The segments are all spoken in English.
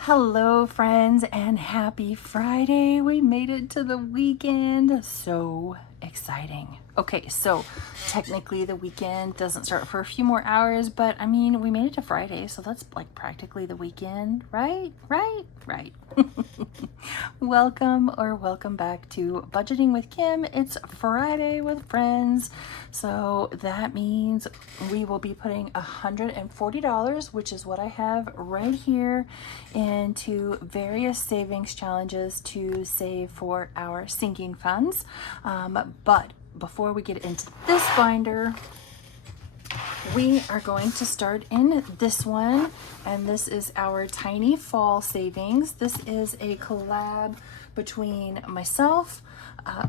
Hello friends and happy Friday. We made it to the weekend. So exciting. Okay, so technically the weekend doesn't start for a few more hours, but I mean, we made it to Friday, so that's like practically the weekend, right? Right. Welcome back to Budgeting with Kim. It's Friday with friends. So that means we will be putting $140, which is what I have right here, into various savings challenges to save for our sinking funds. But before we get into this binder, we are going to start in this one, and this is our Tiny Fall Savings. This is a collab between myself,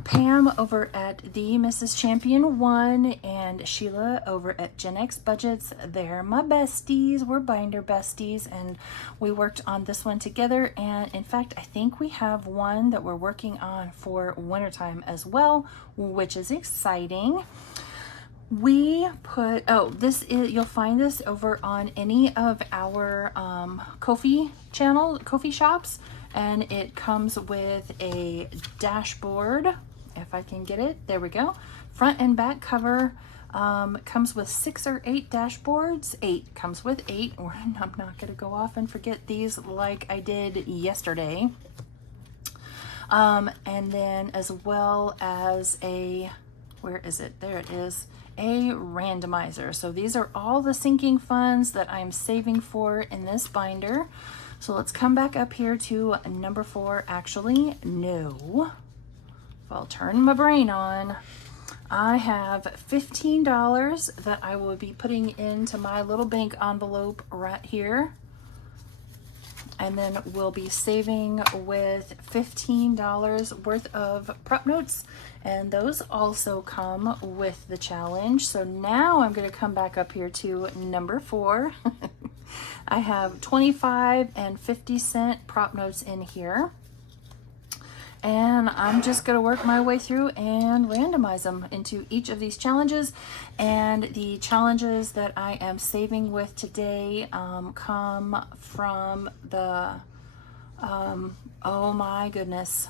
Pam over at the Mrs. Champion 1, and Sheila over at Gen X Budgets. They're my besties. We're binder besties, and we worked on this one together. And in fact, I think we have one that we're working on for wintertime as well, which is exciting. We put, you'll find this over on any of our Ko-fi shops, and it comes with a dashboard, if I can get it, there we go. Front and back cover, comes with 6 or 8 dashboards. 8 comes with 8. I'm not gonna go off and forget these like I did yesterday. And then as well as where is it? There it is. A randomizer. So these are all the sinking funds that I'm saving for in this binder. So let's come back up here to number 4. Actually, no. If I'll turn my brain on, I have $15 that I will be putting into my little bank envelope right here. And then we'll be saving with $15 worth of prep notes, and those also come with the challenge. So now I'm going to come back up here to number 4. I have 25 and 50-cent prop notes in here, and I'm just going to work my way through and randomize them into each of these challenges. And the challenges that I am saving with today come from the oh my goodness,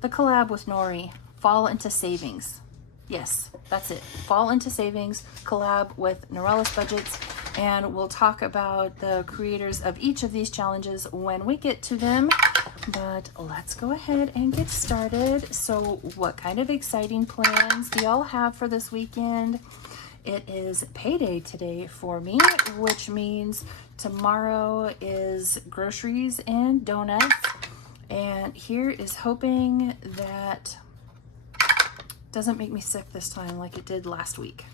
the collab with Nori, Fall Into Savings. Yes, that's it. Fall Into Savings collab with Norellis Budgets, and we'll talk about the creators of each of these challenges when we get to them. But let's go ahead and get started. So what kind of exciting plans do y'all have for this weekend? It is payday today for me, which means tomorrow is groceries and donuts. And here is hoping that doesn't make me sick this time like it did last week.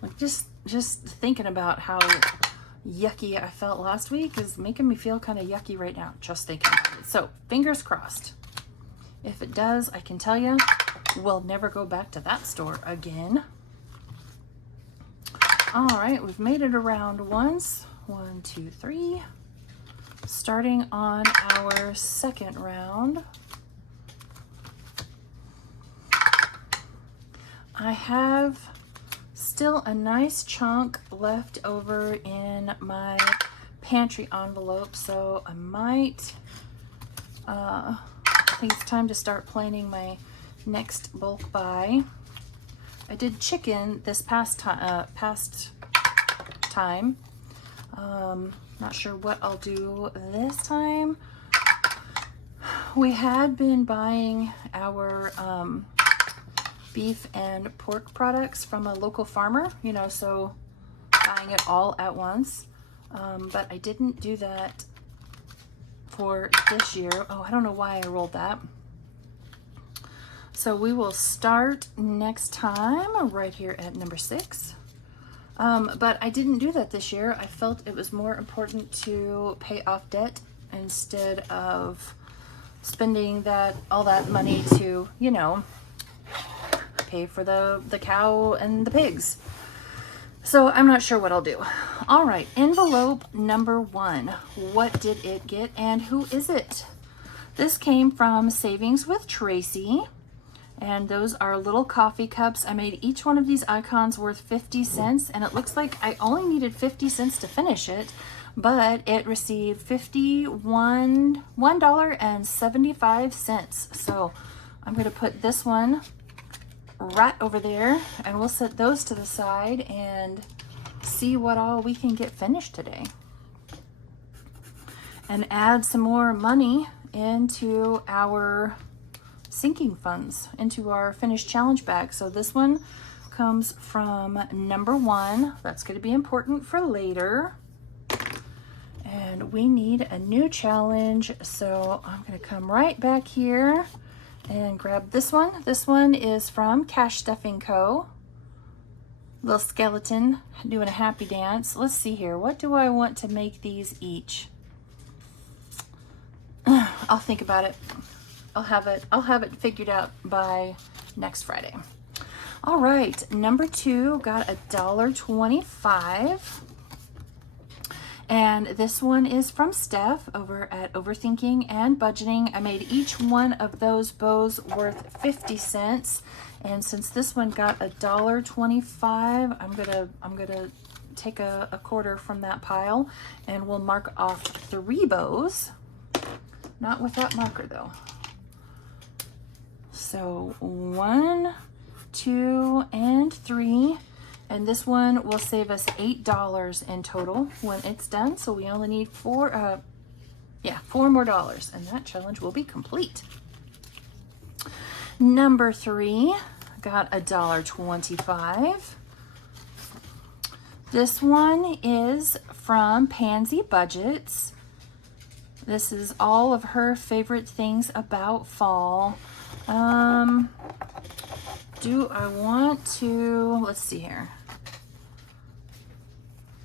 Like just thinking about how yucky I felt last week is making me feel kind of yucky right now, just thinking about it. So fingers crossed. If it does, I can tell you we'll never go back to that store again. All right, we've made it around once. 1, 2, 3. Starting on our second round. I have still a nice chunk left over in my pantry envelope, so I might, I think it's time to start planning my next bulk buy. I did chicken this past time. Not sure what I'll do this time. We had been buying our beef and pork products from a local farmer, so buying it all at once. But I didn't do that for this year. Oh, I don't know why I rolled that. So we will start next time right here at number 6. But I didn't do that this year. I felt it was more important to pay off debt instead of spending all that money to, pay for the cow and the pigs. So I'm not sure what I'll do. All right, envelope number 1. What did it get and who is it? This came from Savings with Tracy, And those are little coffee cups. I made each one of these icons worth 50 cents, and it looks like I only needed 50 cents to finish it, but it received $1.75. So I'm going to put this one right over there, and we'll set those to the side and see what all we can get finished today. And add some more money into our sinking funds, into our finished challenge bag. So this one comes from number 1. That's going to be important for later. And we need a new challenge. So I'm going to come right back here and grab this one. This one is from Cash Stuffing Co. Little skeleton doing a happy dance. Let's see here. What do I want to make these each? I'll think about it. I'll have it figured out by next Friday. All right, number 2 got $1.25. And this one is from Steph over at Overthinking and Budgeting. I made each one of those bows worth 50 cents. And since this one got $1.25, I'm gonna take a quarter from that pile, and we'll mark off 3 bows. Not with that marker though. So 1, 2, and 3. And this one will save us $8 in total when it's done. So we only need $4 more dollars, and that challenge will be complete. Number 3 got $1.25. This one is from Pansy Budgets. This is all of her favorite things about fall. Do I want to, let's see here.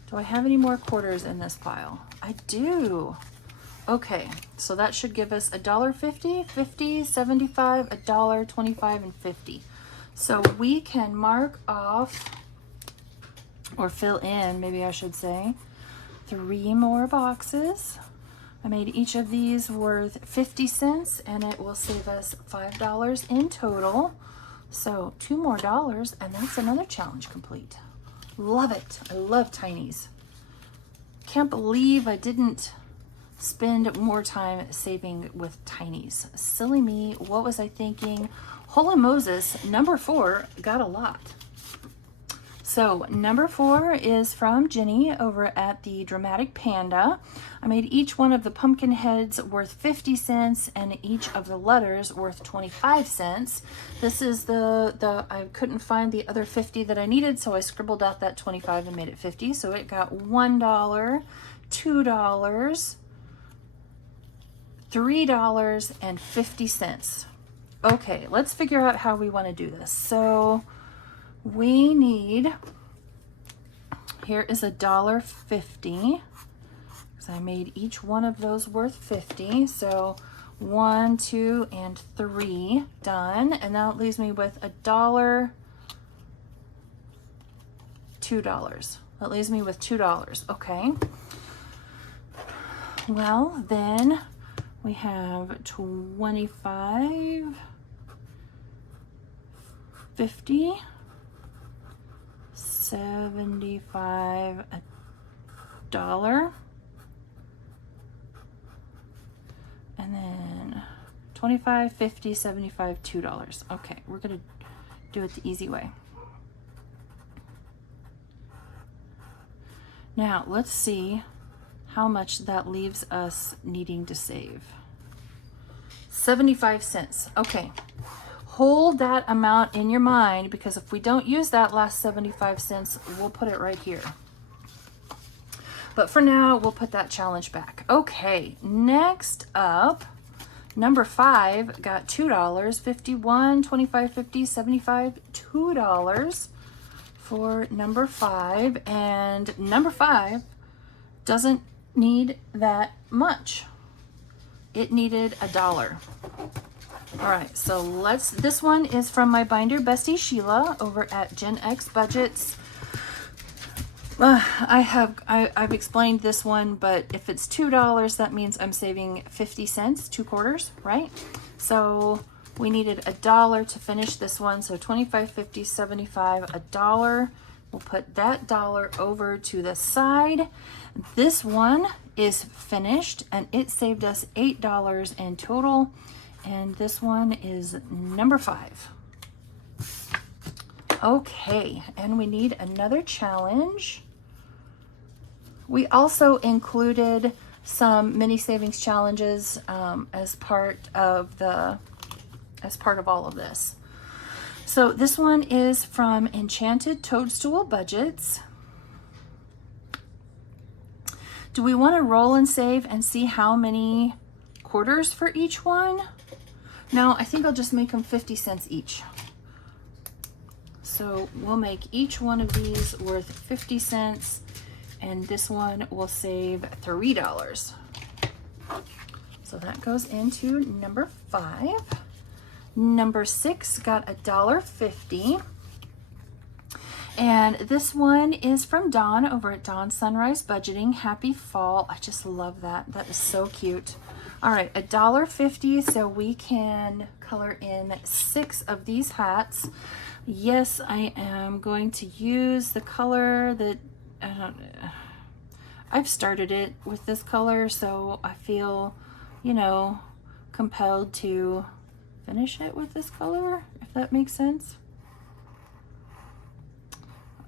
Do I have any more quarters in this pile? I do. Okay, so that should give us $1.50, 50, 75, $1.25, and 50. So we can mark off, or fill in, maybe I should say, 3 more boxes. I made each of these worth 50 cents, and it will save us $5 in total. So 2 more dollars, and that's another challenge complete. Love it. I love tinies. Can't believe I didn't spend more time saving with tinies. Silly me. What was I thinking? Holy Moses, number 4 got a lot. So number 4 is from Jenny over at the Dramatic Panda. I made each one of the pumpkin heads worth 50 cents and each of the letters worth 25 cents. This is I couldn't find the other 50 that I needed, so I scribbled out that 25 and made it 50. So it got $1, $2, $3.50. Okay, let's figure out how we want to do this. So we need, here is $1.50, because I made each one of those worth 50. So 1, 2, and 3 done, and now it leaves me with $1, $2. That leaves me with $2. Okay. Well, then we have 25, 50, 75, $1, and then 25, 50, 75, $2. Okay, we're gonna do it the easy way. Now let's see how much that leaves us needing to save. 75 cents. Okay. Hold that amount in your mind, because if we don't use that last 75 cents, we'll put it right here. But for now, we'll put that challenge back. Okay, next up, number 5 got $2, 51, 25, 50, 75, $2 for number 5. And number 5 doesn't need that much. It needed $1. All right, so this one is from my binder bestie Sheila over at Gen X Budgets. I've explained this one, but if it's $2, that means I'm saving 50 cents, 2 quarters, right? So We needed $1 to finish this one. So 25, 50, 75, $1. We'll put that dollar over to the side. This one is finished and it saved us $8 in total. And this one is number 5. Okay, and we need another challenge. We also included some mini savings challenges as part of all of this. So this one is from Enchanted Toadstool Budgets. Do we want to roll and save and see how many quarters for each one? No, I think I'll just make them 50 cents each. So we'll make each one of these worth 50 cents, and this one will save $3. So that goes into number 5. Number 6 got $1.50. And this one is from Dawn over at Dawn Sunrise Budgeting. Happy fall. I just love that. That is so cute. All right, $1.50, so we can color in 6 of these hats. Yes, I am going to use the color that I've started it with this color, so I feel, you know, compelled to finish it with this color, if that makes sense.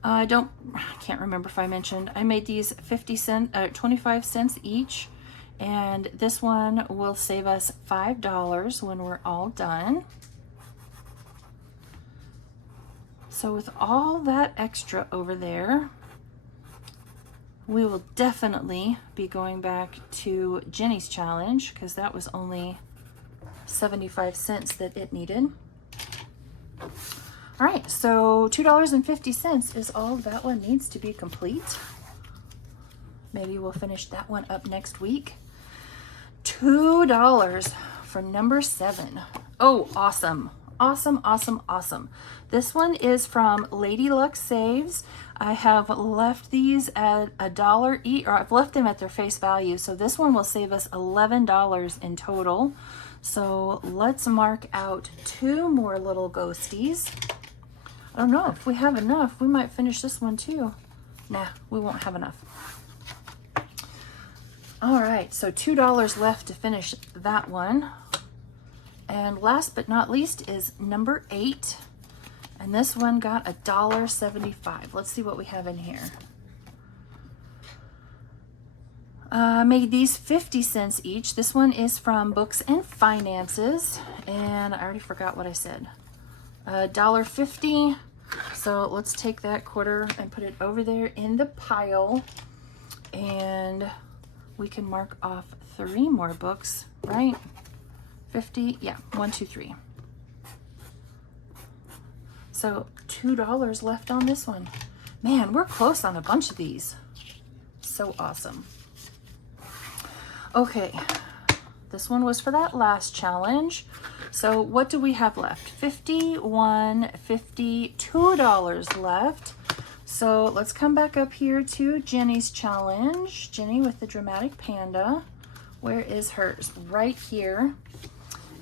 I can't remember if I mentioned, I made these 25 cents each, and this one will save us $5 when we're all done. So with all that extra over there, we will definitely be going back to Jenny's challenge because that was only 75 cents that it needed. All right, so $2.50 is all that one needs to be complete. Maybe we'll finish that one up next week. $2 for number 7. Oh, awesome. Awesome, awesome, awesome. This one is from Lady Luck Saves. I have left these at $1 each, or I've left them at their face value. So this one will save us $11 in total. So let's mark out 2 more little ghosties. I don't know if we have enough. We might finish this one too. Nah, we won't have enough. All right, so $2 left to finish that one. And last but not least is number 8. And this one got $1.75. Let's see what we have in here. Made these 50 cents each. This one is from Books and Finances. And I already forgot what I said. $1.50. So let's take that quarter and put it over there in the pile. And we can mark off 3 more books, right? 50, yeah, 1, 2, 3. So $2 left on this one. Man, we're close on a bunch of these. So awesome. Okay, this one was for that last challenge. So what do we have left? $51, $50, $2 left. So let's come back up here to Jenny's challenge. Jenny with the dramatic panda. Where is hers? Right here.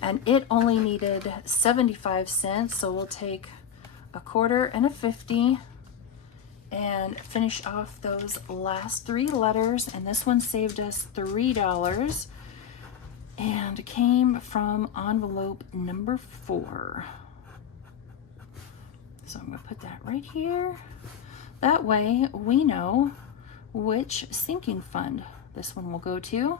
And it only needed 75 cents. So we'll take a quarter and a 50 and finish off those last 3 letters. And this one saved us $3 and came from envelope number 4. So I'm going to put that right here. That way we know which sinking fund this one will go to.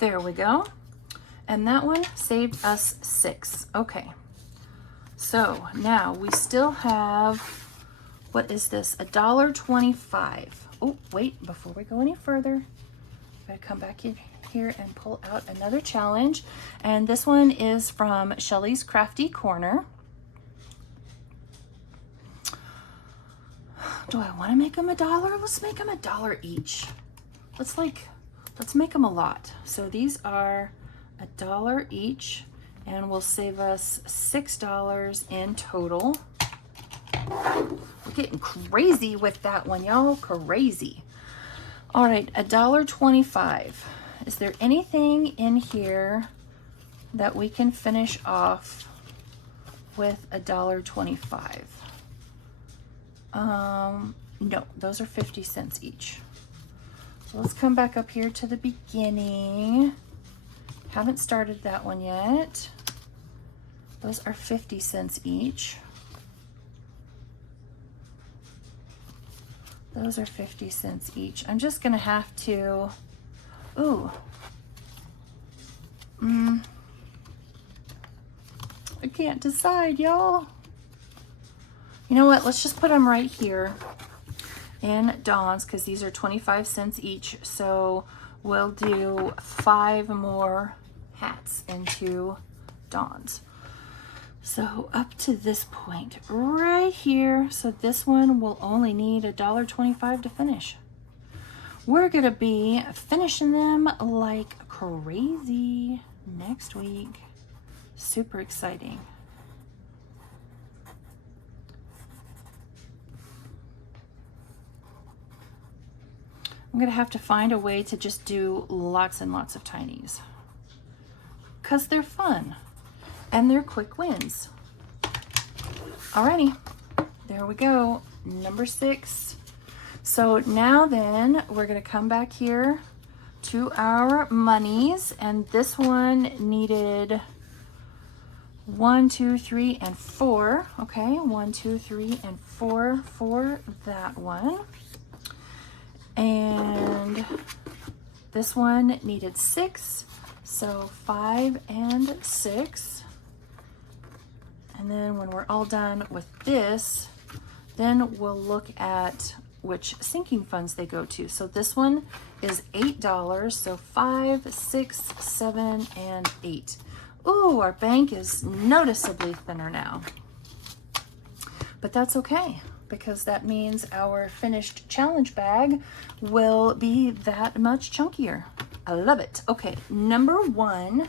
There we go. And that one saved us 6. Okay. So now we still have, what is this? $1.25. Oh, wait, before we go any further, I'm going to come back in here and pull out another challenge. And this one is from Shelly's Crafty Corner. Do I want to make them $1? Let's make them $1 each. Let's make them a lot. So these are $1 each and will save us $6 in total. We're getting crazy with that one, y'all. Crazy. All right, $1.25. is there anything in here that we can finish off with $1.25? No, those are 50 cents each. So let's come back up here to the beginning. Haven't started that one yet. Those are 50 cents each. Those are 50 cents each. I'm just gonna have to, I can't decide, y'all. You know what, let's just put them right here in Dawn's, because these are 25 cents each. So we'll do 5 more hats into Dawn's. So up to this point right here, so this one will only need $1.25 to finish. We're gonna be finishing them like crazy next week. Super exciting. I'm gonna have to find a way to just do lots and lots of tinies, because they're fun and they're quick wins. Alrighty, there we go, number 6. So now then we're gonna come back here to our monies, and this one needed 1, 2, 3, and 4. Okay, 1, 2, 3, and 4 for that one. And this one needed 6, so 5 and 6. And then when we're all done with this, then we'll look at which sinking funds they go to. So this one is $8, so 5, 6, 7, and 8. Ooh, our bank is noticeably thinner now. But that's okay, because that means our finished challenge bag will be that much chunkier. I love it. Okay, number 1.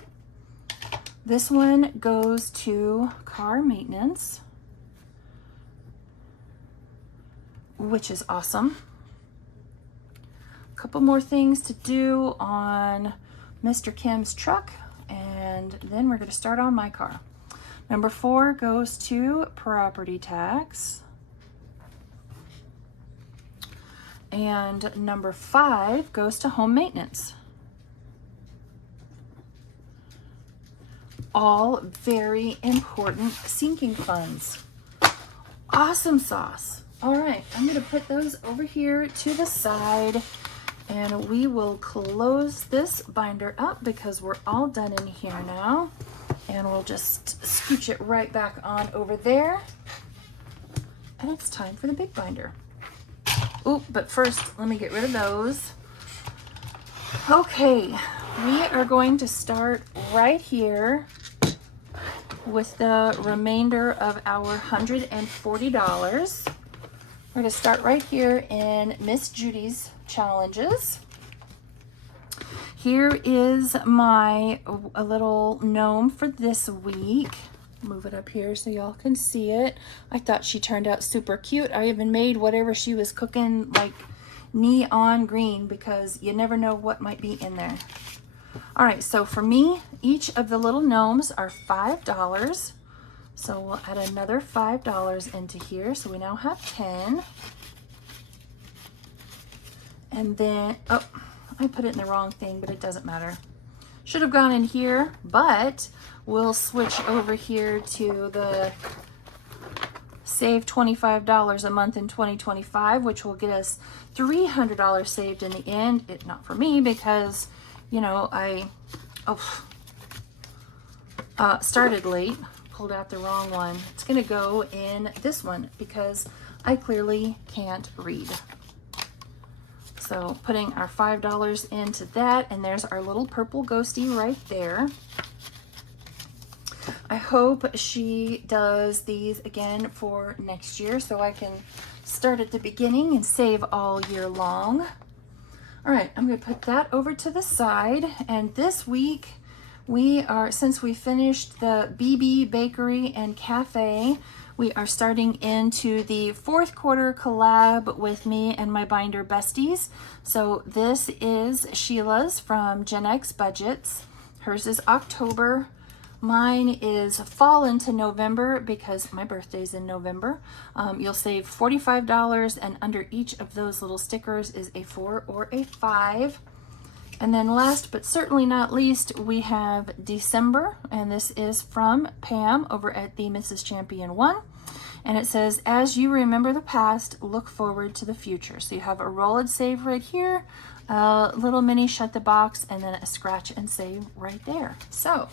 This one goes to car maintenance, which is awesome. A couple more things to do on Mr. Kim's truck, and then we're going to start on my car. Number 4 goes to property tax. And number 5 goes to home maintenance. All very important sinking funds. Awesome sauce. All right, I'm gonna put those over here to the side, and we will close this binder up because we're all done in here now. And we'll just scooch it right back on over there. And it's time for the big binder. Oh, but first, let me get rid of those. Okay, we are going to start right here with the remainder of our $140. We're going to start right here in Miss Judy's challenges. Here is my a little gnome for this week. Move it up here so y'all can see it. I thought she turned out super cute. I even made whatever she was cooking like neon green, because you never know what might be in there. All right, so for me, each of the little gnomes are $5. So we'll add another $5 into here. So we now have 10. And then, oh, I put it in the wrong thing, but it doesn't matter. Should have gone in here, but we'll switch over here to the save $25 a month in 2025, which will get us $300 saved in the end. Not for me, because, you know, I started late, pulled out the wrong one. It's gonna go in this one because I clearly can't read. So putting our $5 into that, and there's our little purple ghosty right there. I hope she does these again for next year so I can start at the beginning and save all year long. All right, I'm gonna put that over to the side. And this week we are, since we finished the BB Bakery and Cafe, We are starting into the fourth quarter collab with me and my binder besties. So this is Sheila's from Gen X Budgets. Hers is October. Mine is fall into November because my birthday's in November. You'll save $45, and under each of those little stickers is a 4 or a 5. And then last but certainly not least, we have December, and this is from Pam over at the Mrs. Champion 1. And it says, as you remember the past, look forward to the future. So you have a roll and save right here, a little mini shut the box, and then a scratch and save right there. So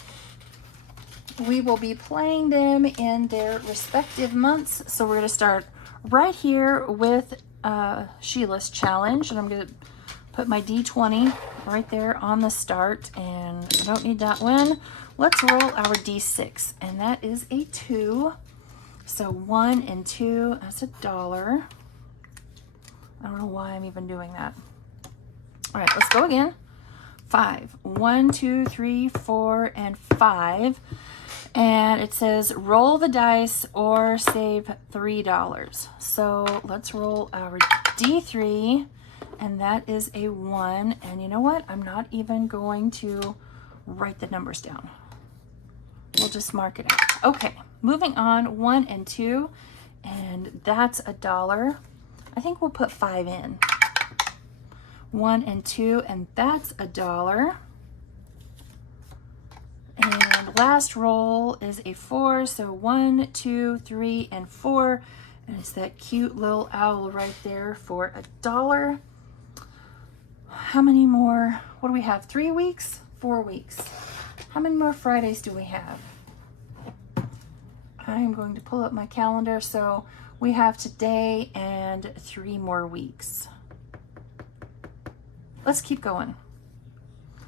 we will be playing them in their respective months. So we're going to start right here with Sheila's challenge, and I'm going to put my D20 right there on the start, and I don't need that one. Let's roll our D6, and that is a 2. So 1 and 2, that's $1. I don't know why I'm even doing that. All right, let's go again. 5. 1, 2, 3, 4, and 5. And it says roll the dice or save $3. So let's roll our D3, and that is a 1. And you know what? I'm not even going to write the numbers down. We'll just mark it out. Okay, moving on, 1 and 2, and that's $1. I think we'll put 5 in. 1 and 2, and that's $1. And last roll is a 4, so 1, 2, 3, and 4, and it's that cute little owl right there for $1. How many more? What do we have? 3 weeks? 4 weeks? How many more Fridays do we have? I'm going to pull up my calendar. So we have today and 3 more weeks. Let's keep going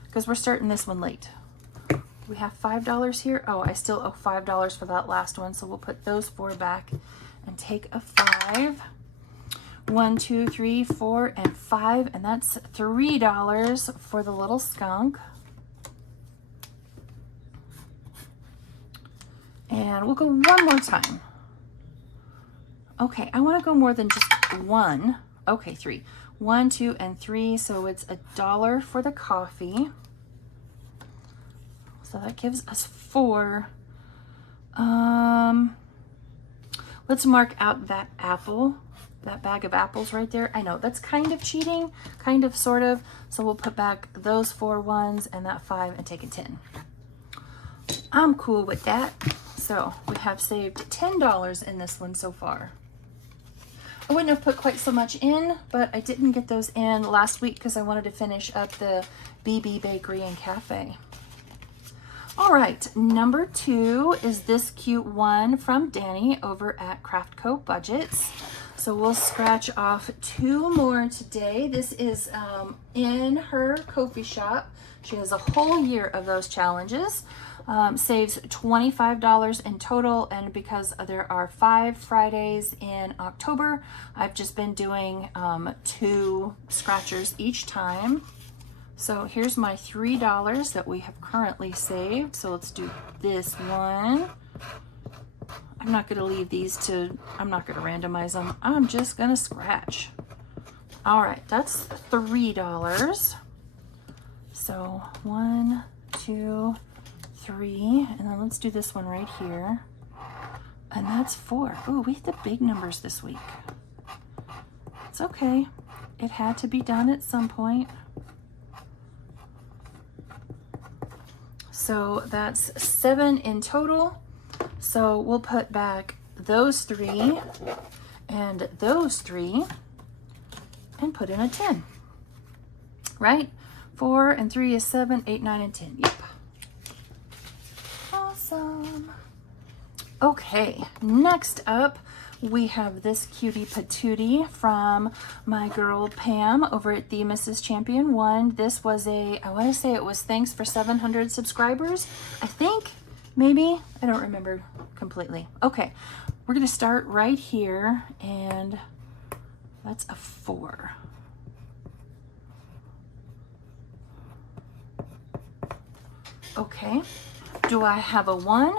because we're starting this one late. We have $5 here. Oh, I still owe $5 for that last one. So we'll put those 4 back and take a 5. 1, 2, 3, 4, and 5. And that's $3 for the little skunk. And we'll go one more time. Okay, I want to go more than just 1. Okay, 3. 1, 2, and 3. So it's $1 for the coffee. So that gives us 4. Let's mark out that apple, that bag of apples right there. I know that's kind of cheating, kind of, sort of. So we'll put back those 4 ones and that 5 and take a 10. I'm cool with that. So we have saved $10 in this one so far. I wouldn't have put quite so much in, but I didn't get those in last week because I wanted to finish up the BB Bakery and Cafe. All right, number 2 is this cute one from Danny over at Craftco Budgets. So we'll scratch off 2 more today. This is in her Ko-fi shop. She has a whole year of those challenges. Saves $25 in total, and because there are 5 Fridays in October, I've just been doing 2 scratchers each time. So here's my $3 that we have currently saved. So let's do this one. I'm not going to leave these to, I'm not going to randomize them. I'm just going to scratch. All right, that's $3. So 1, 2, 3, and then let's do this one right here. And that's 4. Ooh, we hit the big numbers this week. It's okay. It had to be done at some point. So that's 7 in total. So we'll put back those 3 and those 3 and put in a 10. Right? 4 and 3 is 7, 8, 9, and 10. Yep. Awesome. Okay, next up we have this cutie patootie from my girl Pam over at the Mrs. Champion 1. This was I want to say it was thanks for 700 subscribers. I think, maybe, I don't remember completely. Okay, we're going to start right here, and that's a 4. Okay, do I have a 1?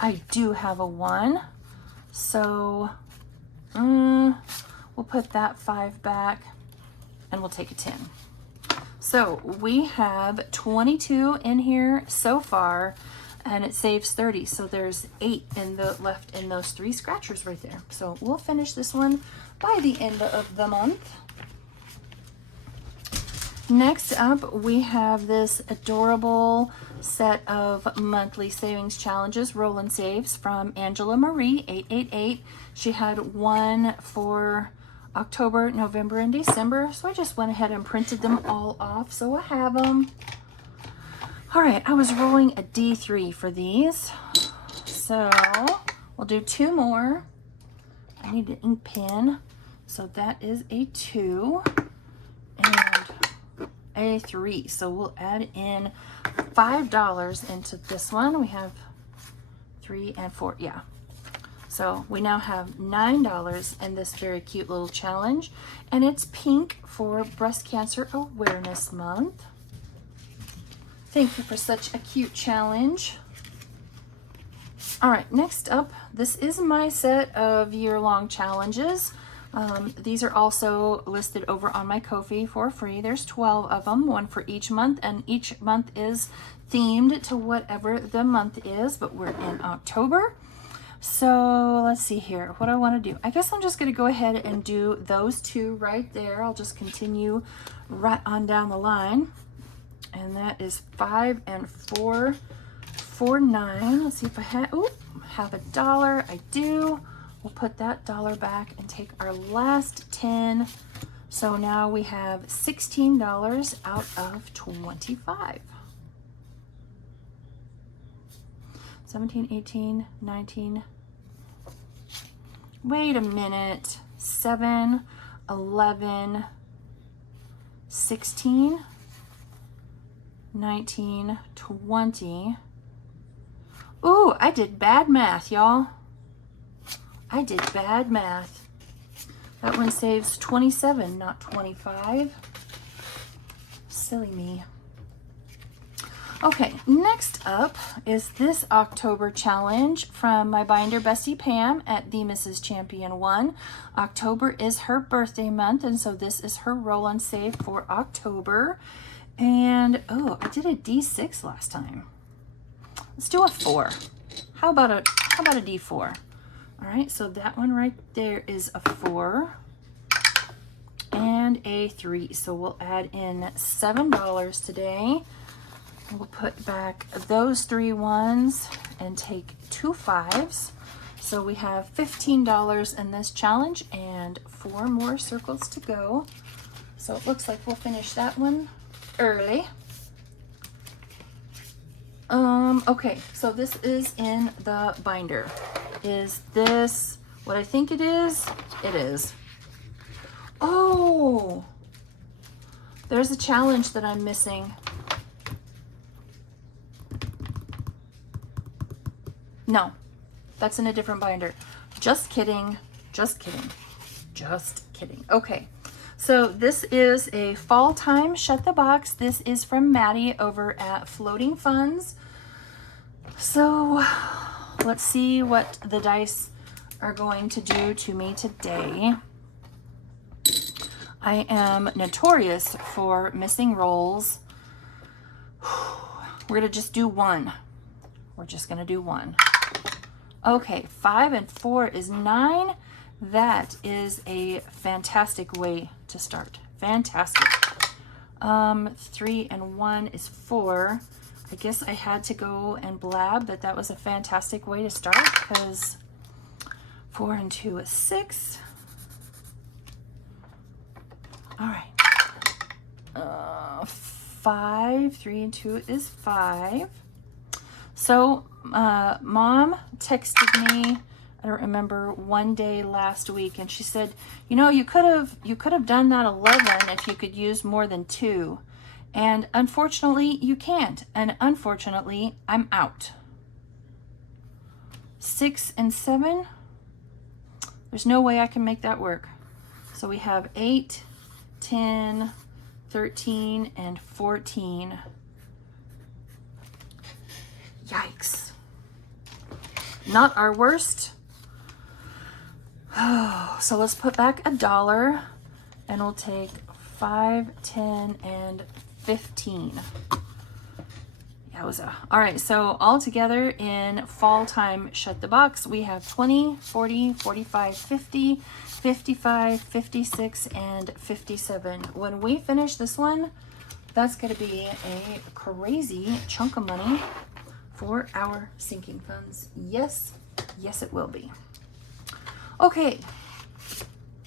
I do have a 1. So we'll put that 5 back and we'll take a 10. So we have 22 in here so far, and it saves 30. So there's 8 left in those 3 scratchers right there. So we'll finish this one by the end of the month. Next up, we have this adorable set of monthly savings challenges, roll and saves, from Angela Marie 888. She had one for October, November, and December, so I just went ahead and printed them all off so I have them. All right, I was rolling a D3 for these, so we'll do 2 more. I need an ink pen, so that is a 2 and a 3. So we'll add in $5 into this one. We have 3 and 4, yeah. So we now have $9 in this very cute little challenge, and it's pink for Breast Cancer Awareness Month. Thank you for such a cute challenge. All right, next up, this is my set of year-long challenges. These are also listed over on my Ko-fi for free. There's 12 of them, one for each month, and each month is themed to whatever the month is, but we're in October. So let's see here, what do I want to do? I guess I'm just going to go ahead and do those 2 right there. I'll just continue right on down the line. And that is 5 and 4 for 9. Let's see if I have $1. I do. We'll put that $1 back and take our last 10. So now we have $16 out of 25. 17, 18, 19. Wait a minute. 7, 11, 16, 19, 20. Ooh, I did bad math, y'all. I did bad math. That one saves 27, not 25. Silly me. Okay, next up is this October challenge from my binder bestie Pam at the Mrs. Champion 1. October is her birthday month, and so this is her roll and save for October. And oh, I did a D6 last time. Let's do a 4. How about a D4? All right, so that one right there is a 4 and a 3. So we'll add in $7 today. We'll put back those 3 ones and take 2 5s. So we have $15 in this challenge and 4 more circles to go. So it looks like we'll finish that one early. Okay, so this is in the binder. Is this what I think it is? It is. Oh, there's a challenge that I'm missing. No, that's in a different binder. Just kidding, just kidding, just kidding. Okay, so this is a fall time shut the box. This is from Maddie over at Floating Funds. So let's see what the dice are going to do to me today. I am notorious for missing rolls. We're gonna just do 1. We're just gonna do 1. Okay, 5 and 4 is 9. That is a fantastic way to start. Fantastic. 3 and 1 is 4. I guess I had to go and blab that that was a fantastic way to start, because 4 and 2 is 6. All right. 5, 3 and 2 is 5. So Mom texted me, I don't remember, one day last week, and she said, you know, you could have done that 11 if you could use more than 2. And unfortunately, you can't. And unfortunately, I'm out. 6 and 7, there's no way I can make that work. So we have 8, 10, 13, and 14. Yikes. Not our worst. Oh, so let's put back $1 and we'll take 5, 10, and 15. Yowza. All right, so all together in fall time shut the box, we have 20, 40, 45, 50, 55, 56, and 57. When we finish this one, that's going to be a crazy chunk of money for our sinking funds. Yes, yes it will be. Okay,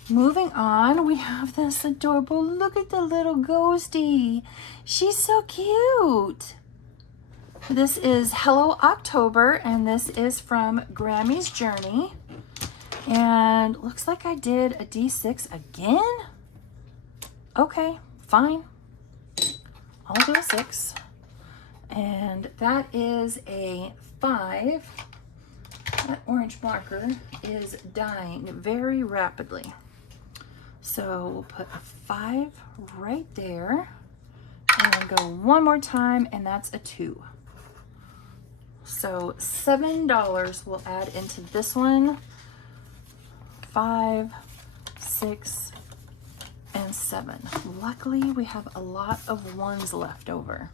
moving on, we have this adorable, look at the little ghosty. She's so cute. This is Hello October, and this is from Grammy's Journey. And looks like I did a D6 again. Okay, fine. I'll do a 6. And that is a 5. That orange marker is dying very rapidly. So we'll put a 5 right there. And go one more time, and that's a 2. So $7 will add into this one. 5, 6, and 7. Luckily, we have a lot of 1s left over.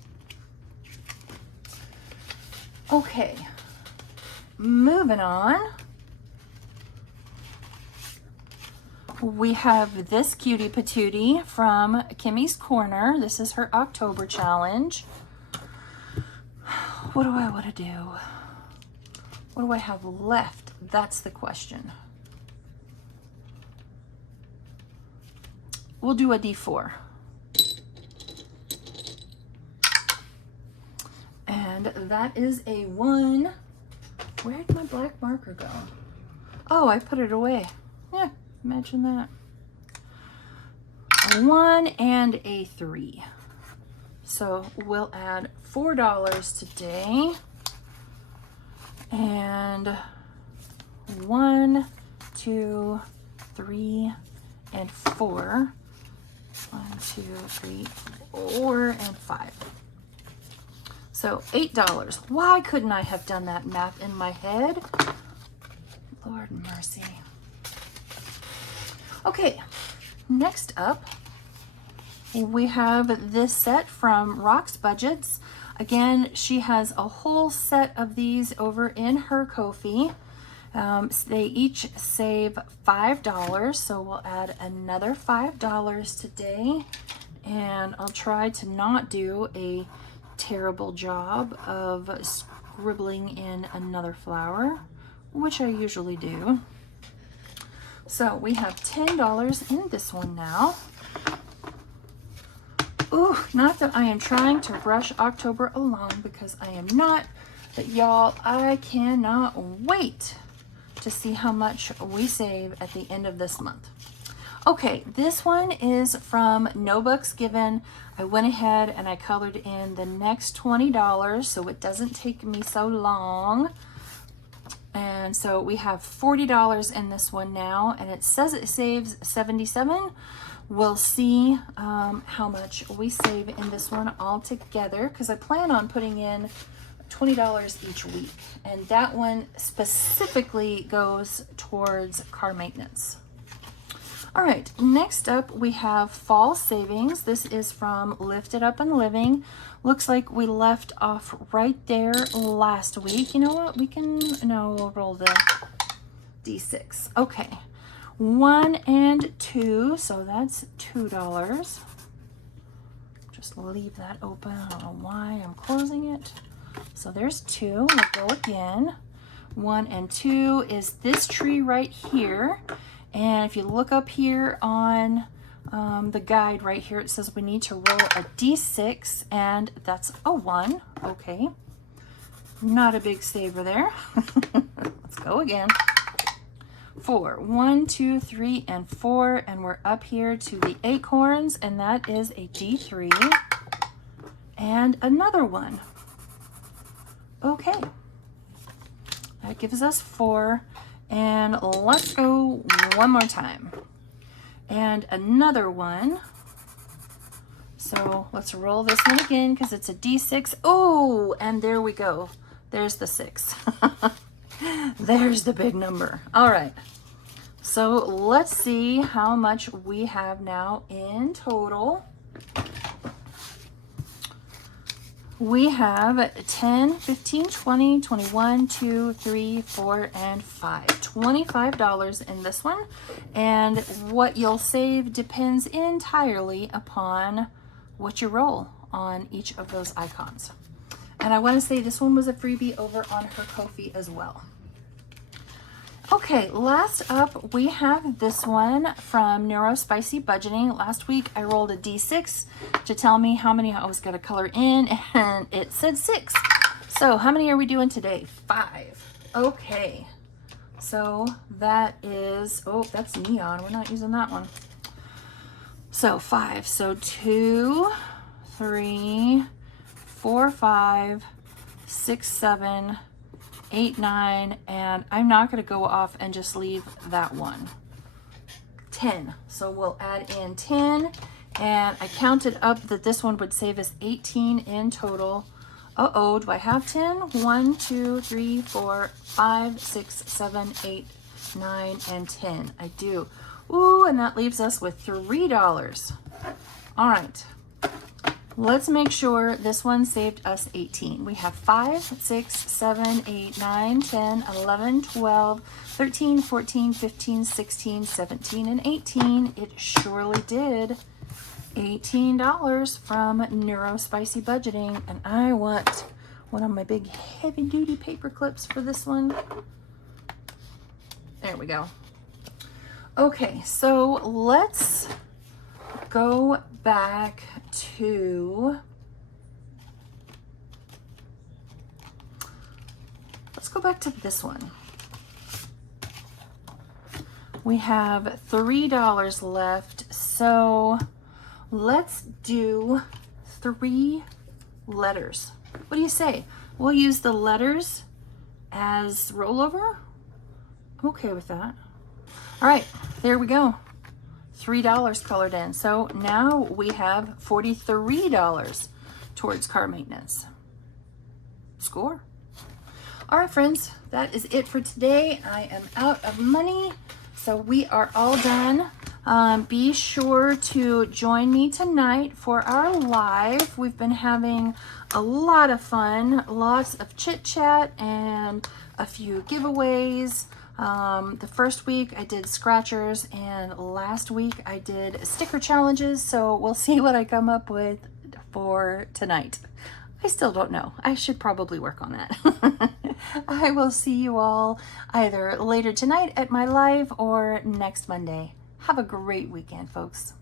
Okay, moving on. We have this cutie patootie from Kimmy's Corner. This is her October challenge. What do I want to do? What do I have left? That's the question. We'll do a D4. And that is a 1. Where did my black marker go? Oh, I put it away. Yeah, imagine that. A 1 and a 3. So we'll add $4 today. And 1, 2, 3, and 4. 1, 2, 3, 4, and 5. So $8. Why couldn't I have done that math in my head? Lord mercy. Okay, next up, we have this set from Rock's Budgets. Again, she has a whole set of these over in her Ko-fi. So they each save $5, so we'll add another $5 today. And I'll try to not do a terrible job of scribbling in another flower, which I usually do. So we have $10 in this one now. Ooh, not that I am trying to rush October along, because I am not, but y'all, I cannot wait to see how much we save at the end of this month. Okay, this one is from No Books Given. I went ahead and I colored in the next $20 so it doesn't take me so long. And so we have $40 in this one now, and it says it saves $77. We'll see how much we save in this one all together, because I plan on putting in $20 each week, and that one specifically goes towards car maintenance. All right, next up we have Fall Savings. This is from Lifted Up and Living. Looks like we left off right there last week. You know what? We can, no, we'll roll the D6. Okay, 1 and 2, so that's $2. Just leave that open. I don't know why I'm closing it. So there's 2. We'll go again. 1 and 2 is this tree right here. And if you look up here on the guide right here, it says we need to roll a D6, and that's a 1. Okay. Not a big saver there. Let's go again. 4. 1, 2, 3, and 4. And we're up here to the acorns, and that is a D3. And another 1. Okay. That gives us 4. And let's go one more time. And another 1. So let's roll this one again, because it's a D6. Oh, and there we go. There's the 6. There's the big number. All right. So let's see how much we have now in total. We have 10, 15, 20, 21, 2, 3, 4, and 5. $25 in this one. And what you'll save depends entirely upon what you roll on each of those icons. And I want to say this one was a freebie over on her Ko-fi as well. Okay, last up we have this one from NeuroSpicy Budgeting. Last week I rolled a D6 to tell me how many I was going to color in, and it said 6. So how many are we doing today? 5. Okay, so that is, oh, that's neon. We're not using that one. So 5. So 2, 3, 4, 5, 6, 7, 8, 9, and I'm not going to go off and just leave that one. 10. So we'll add in 10, and I counted up that this one would save us 18 in total. Uh-oh, do I have 10? 1, 2, 3, 4, 5, 6, 7, 8, 9, and 10. I do. Ooh, and that leaves us with $3. All right. Let's make sure this one saved us 18. We have 5, 6, 7, 8, 9, 10, 11, 12, 13, 14, 15, 16, 17, and 18. It surely did. $18 from NeuroSpicy Budgeting. And I want one of my big heavy duty paper clips for this one. There we go. Okay, so let's go back to, let's go back to this one. We have $3 left, so let's do 3 letters. What do you say? We'll use the letters as rollover. I'm okay with that. All right, there we go. $3 colored in. So now we have $43 towards car maintenance. Score. All right, friends, that is it for today. I am out of money, so we are all done. Be sure to join me tonight for our live. We've been having a lot of fun, lots of chit chat and a few giveaways. The first week I did scratchers, and last week I did sticker challenges, so we'll see what I come up with for tonight. I still don't know. I should probably work on that. I will see you all either later tonight at my live or next Monday. Have a great weekend, folks.